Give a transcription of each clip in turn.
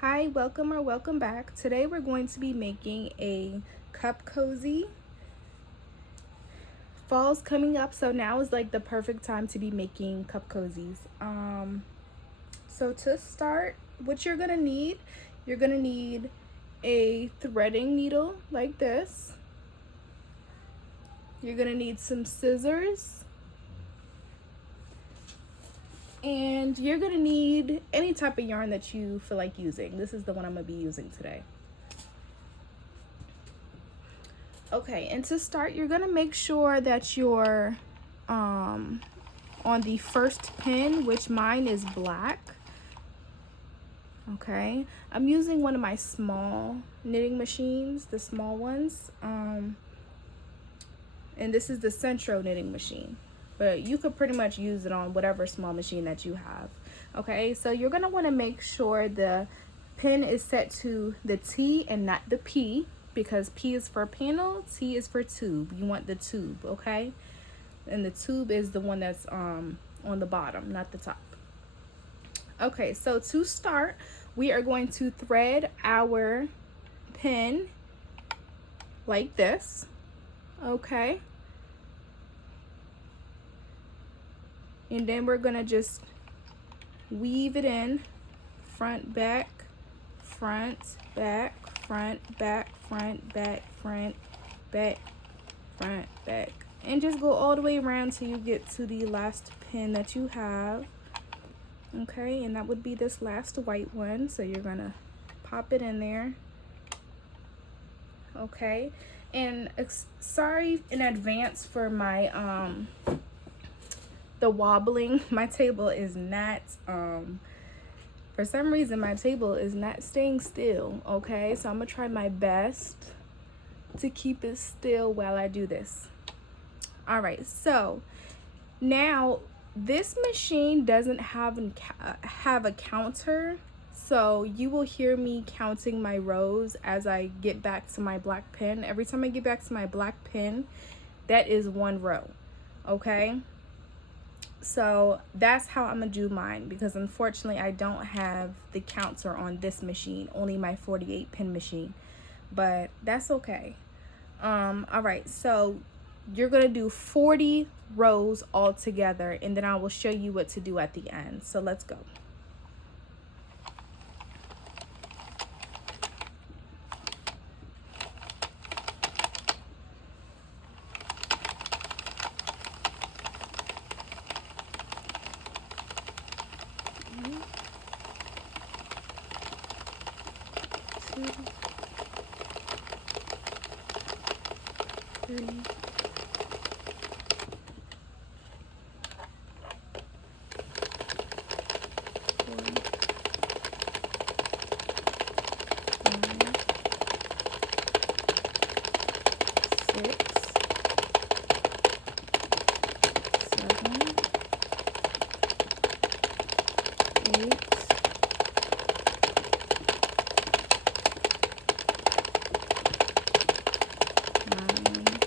Hi, welcome or welcome back. Today we're going to be making a cup cozy. Fall's coming up, so now is like the perfect time to be making cup cozies. So to start, what you're gonna need a threading needle like this. You're gonna need some scissors, and you're gonna need any type of yarn that you feel like using. This is the one I'm gonna be using today. Okay, and to start, you're gonna make sure that you're on the first pin, which mine is black. Okay, I'm using one of my small knitting machines, the small ones, and this is the Centro knitting machine, but you could pretty much use it on whatever small machine that you have. Okay, so you're gonna want to make sure the pin is set to the T and not the P, because P is for panel, T is for tube. You want the tube, okay? And the tube is the one that's on the bottom, not the top. Okay, so to start, we are going to thread our pin like this, okay? And then we're gonna just weave it in, front, back, front, back, front, back, front, back, front, back, front, back, and just go all the way around till you get to the last pin that you have. Okay, and that would be this last white one, so you're gonna pop it in there. Okay, and sorry in advance for my the wobbling. My table is not for some reason my table is not staying still. Okay, so I'm gonna try my best to keep it still while I do this. All right, so now this machine doesn't have a counter, so you will hear me counting my rows as I get back to my black pin. Every time I get back to my black pin, that is one row. Okay, so that's how I'm gonna do mine, because unfortunately I don't have the counter on this machine, only my 48 pin machine, but that's okay. All right, so you're gonna do 40 rows all together, and then I will show you what to do at the end. So let's go. Two, three, 5, 6, 7, 8, 9,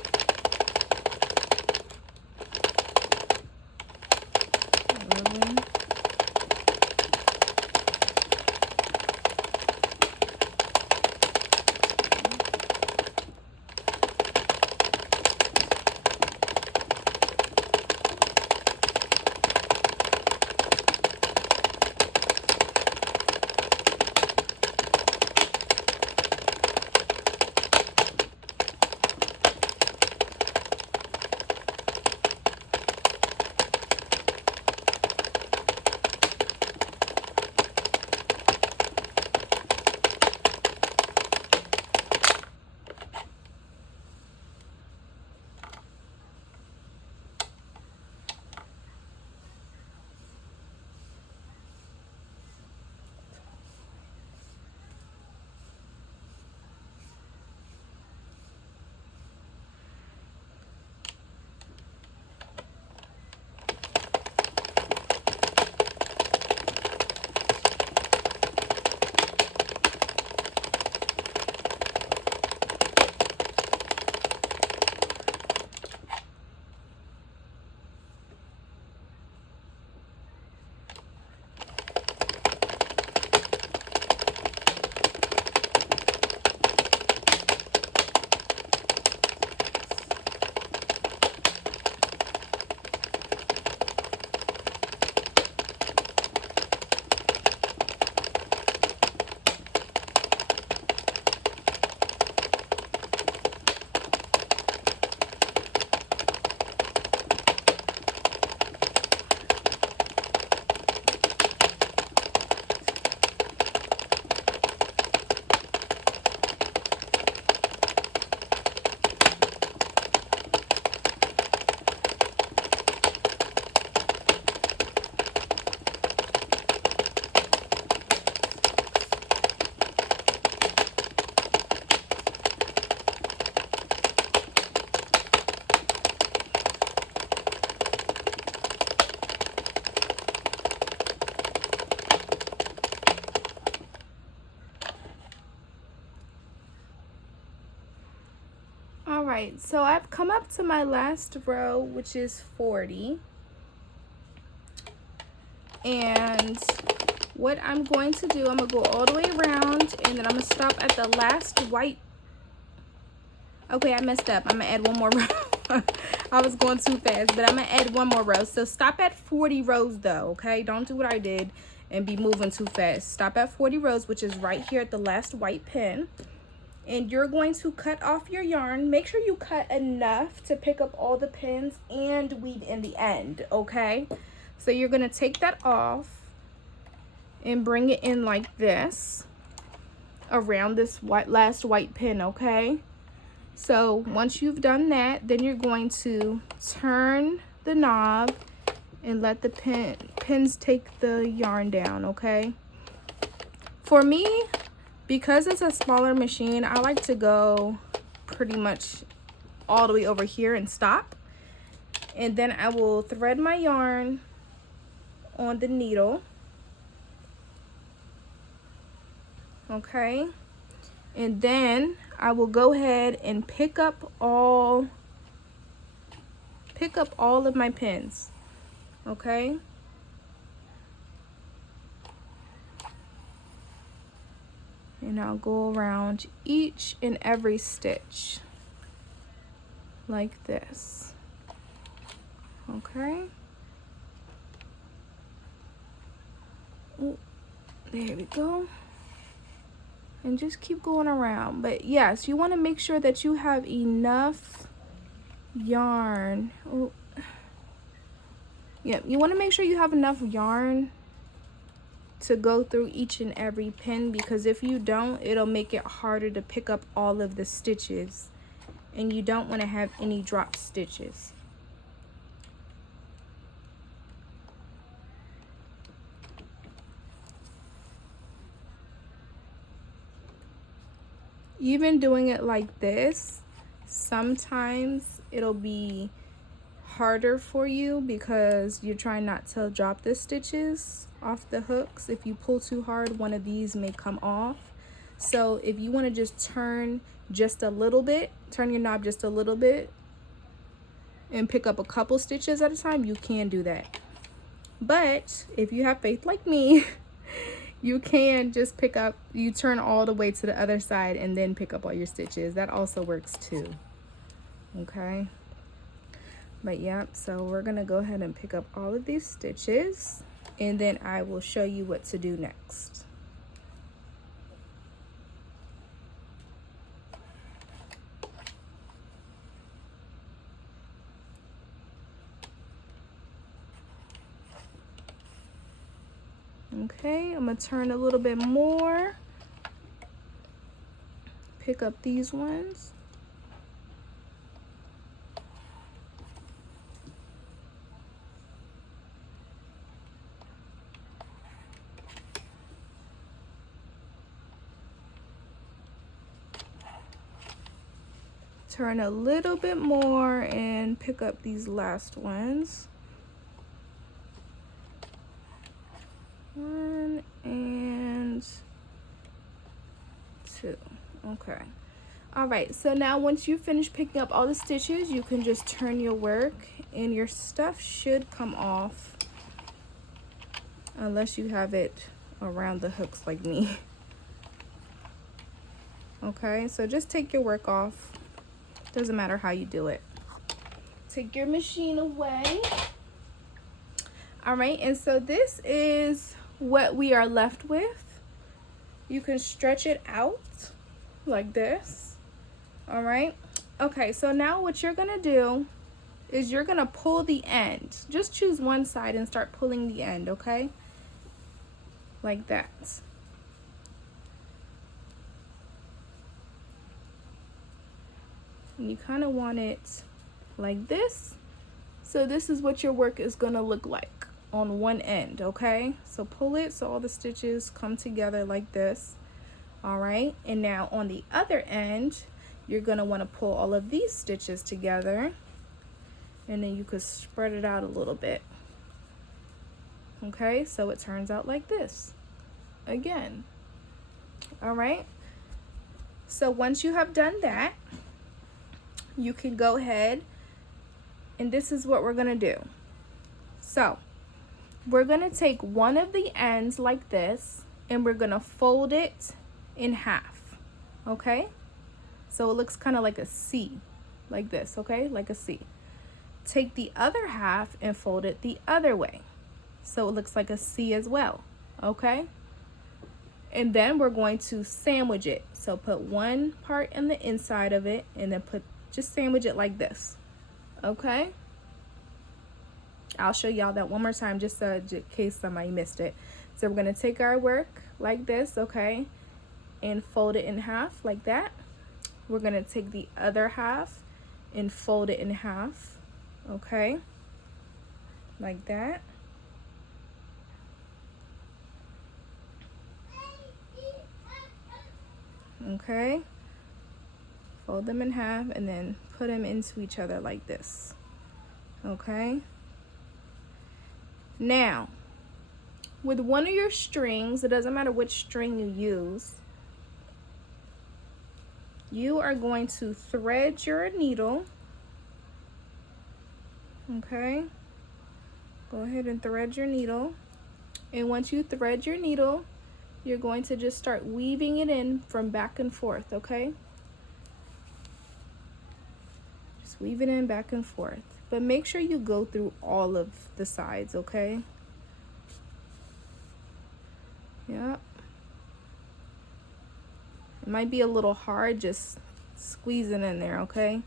right, so I've come up to my last row, which is 40. And what I'm going to do, I'm going to go all the way around, and then I'm going to stop at the last white. Okay, I messed up. I'm going to add one more row. I was going too fast, but I'm going to add one more row. So stop at 40 rows though, okay? Don't do what I did and be moving too fast. Stop at 40 rows, which is right here at the last white pin. And you're going to cut off your yarn. Make sure you cut enough to pick up all the pins and weave in the end, okay? So you're going to take that off and bring it in like this around this last white pin, okay? So once you've done that, then you're going to turn the knob and let the pins take the yarn down, okay? For me, because it's a smaller machine, I like to go pretty much all the way over here and stop. And then I will thread my yarn on the needle, okay? And then I will go ahead and pick up all of my pins, okay? And I'll go around each and every stitch like this, okay? Ooh, there we go. And just keep going around. But yes, you want to make sure that you have enough yarn. Ooh. Yep, you want to make sure you have enough yarn to go through each and every pin, because if you don't, it'll make it harder to pick up all of the stitches, and you don't want to have any drop stitches. Even doing it like this, sometimes it'll be harder for you because you're trying not to drop the stitches off the hooks. If you pull too hard, one of these may come off. So if you want to just turn just a little bit, turn your knob just a little bit and pick up a couple stitches at a time, you can do that. But if you have faith like me, you can just pick up, you turn all the way to the other side and then pick up all your stitches. That also works too, okay? But yeah, so we're gonna go ahead and pick up all of these stitches, and then I will show you what to do next. Okay, I'm gonna turn a little bit more, pick up these ones. Turn a little bit more and pick up these last ones. 1 and 2. Okay. All right, so now once you finish picking up all the stitches, you can just turn your work and your stuff should come off, unless you have it around the hooks like me. Okay, so just take your work off. Doesn't matter how you do it. Take your machine away. All right, and so this is what we are left with. You can stretch it out like this. All right. Okay, so now what you're gonna do is you're gonna pull the end. Just choose one side and start pulling the end, okay? Like that. And you kind of want it like this. So this is what your work is gonna look like on one end, okay? So pull it so all the stitches come together like this. All right, and now on the other end, you're gonna wanna pull all of these stitches together, and then you could spread it out a little bit. Okay, so it turns out like this again. All right, so once you have done that, you can go ahead, and this is what we're gonna do. So we're gonna take one of the ends like this, and we're gonna fold it in half, okay? So it looks kind of like a C, like this, okay? Like a C. Take the other half and fold it the other way, so it looks like a C as well, okay? And then we're going to sandwich it. So put one part in the inside of it, and then just sandwich it like this, okay? I'll show y'all that one more time just in case somebody missed it. So we're gonna take our work like this, okay, and fold it in half like that. We're gonna take the other half and fold it in half, okay, like that. Okay, fold them in half and then put them into each other like this, okay? Now, with one of your strings, it doesn't matter which string you use, you are going to thread your needle, okay? Go ahead and thread your needle. And once you thread your needle, you're going to just start weaving it in from back and forth, okay? Just weave it in back and forth. But make sure you go through all of the sides, okay? Yep. It might be a little hard, just squeeze it in there, okay?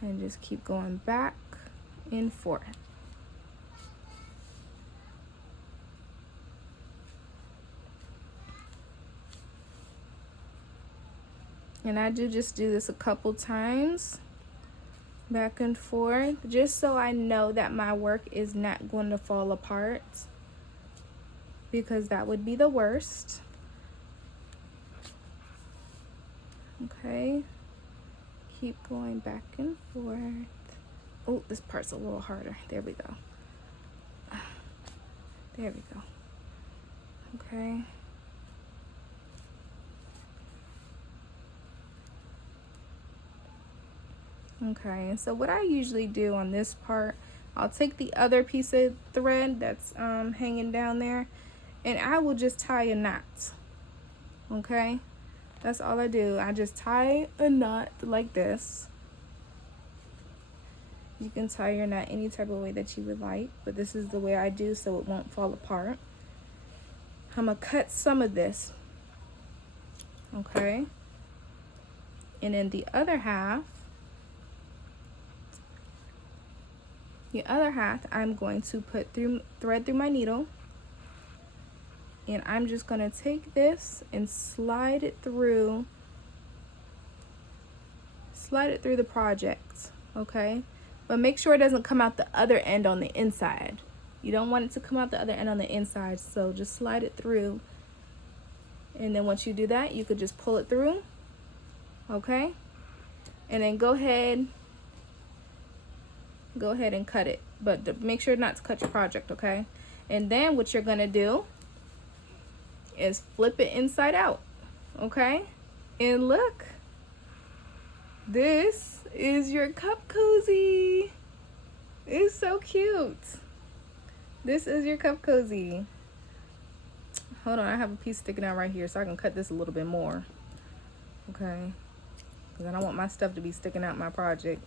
And just keep going back and forth. And I just do this a couple times, back and forth, just so I know that my work is not going to fall apart, because that would be the worst. Okay, keep going back and forth. Oh, this part's a little harder. There we go. There we go. Okay. Okay, and so what I usually do on this part, I'll take the other piece of thread that's hanging down there, and I will just tie a knot. Okay, that's all I do. I just tie a knot like this. You can tie your knot any type of way that you would like, but this is the way I do so it won't fall apart. I'm gonna cut some of this, okay, and then the other half I'm going to thread through my needle, and I'm just gonna take this and slide it through the project, okay? But make sure it doesn't come out the other end on the inside. You don't want it to come out the other end on the inside, so just slide it through. And then once you do that, you could just pull it through, okay? And then go ahead and cut it, but make sure not to cut your project, okay? And then what you're gonna do is flip it inside out, okay? And look, this is your cup cozy. It's so cute. This is your cup cozy. Hold on, I have a piece sticking out right here, so I can cut this a little bit more, okay? Because I don't want my stuff to be sticking out my project.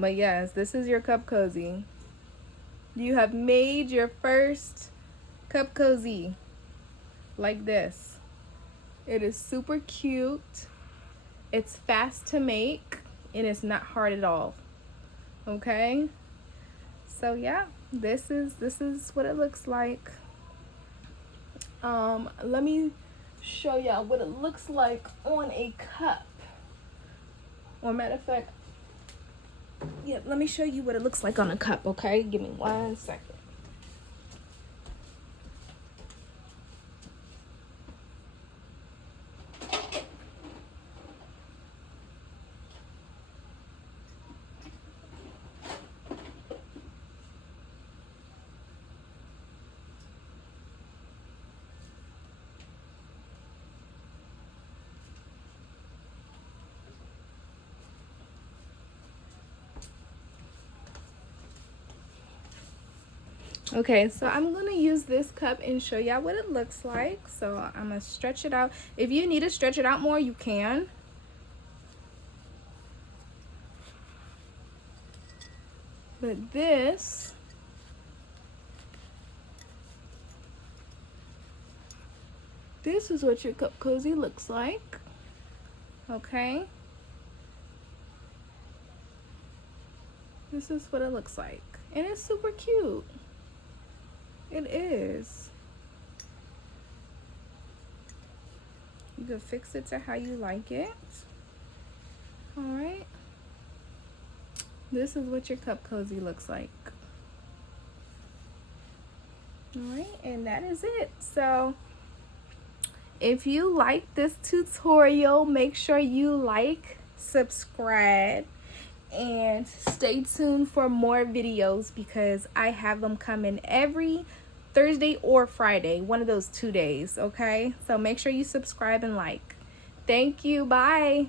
But yes, this is your cup cozy. You have made your first cup cozy like this. It is super cute. It's fast to make, and it's not hard at all. Okay? So yeah, this is what it looks like. Let me show y'all what it looks like on a cup. Or matter of fact, yeah, let me show you what it looks like on a cup, okay? Give me 1 second. Okay, so I'm gonna use this cup and show y'all what it looks like. So I'm gonna stretch it out. If you need to stretch it out more, you can. But this is what your cup cozy looks like. Okay, this is what it looks like, and it's super cute. It is. You can fix it to how you like it. All right, this is what your cup cozy looks like. All right, and that is it. So if you like this tutorial, make sure you like, subscribe, and stay tuned for more videos because I have them coming every Thursday or Friday, one of those 2 days. Okay, so make sure you subscribe and like. Thank you. Bye.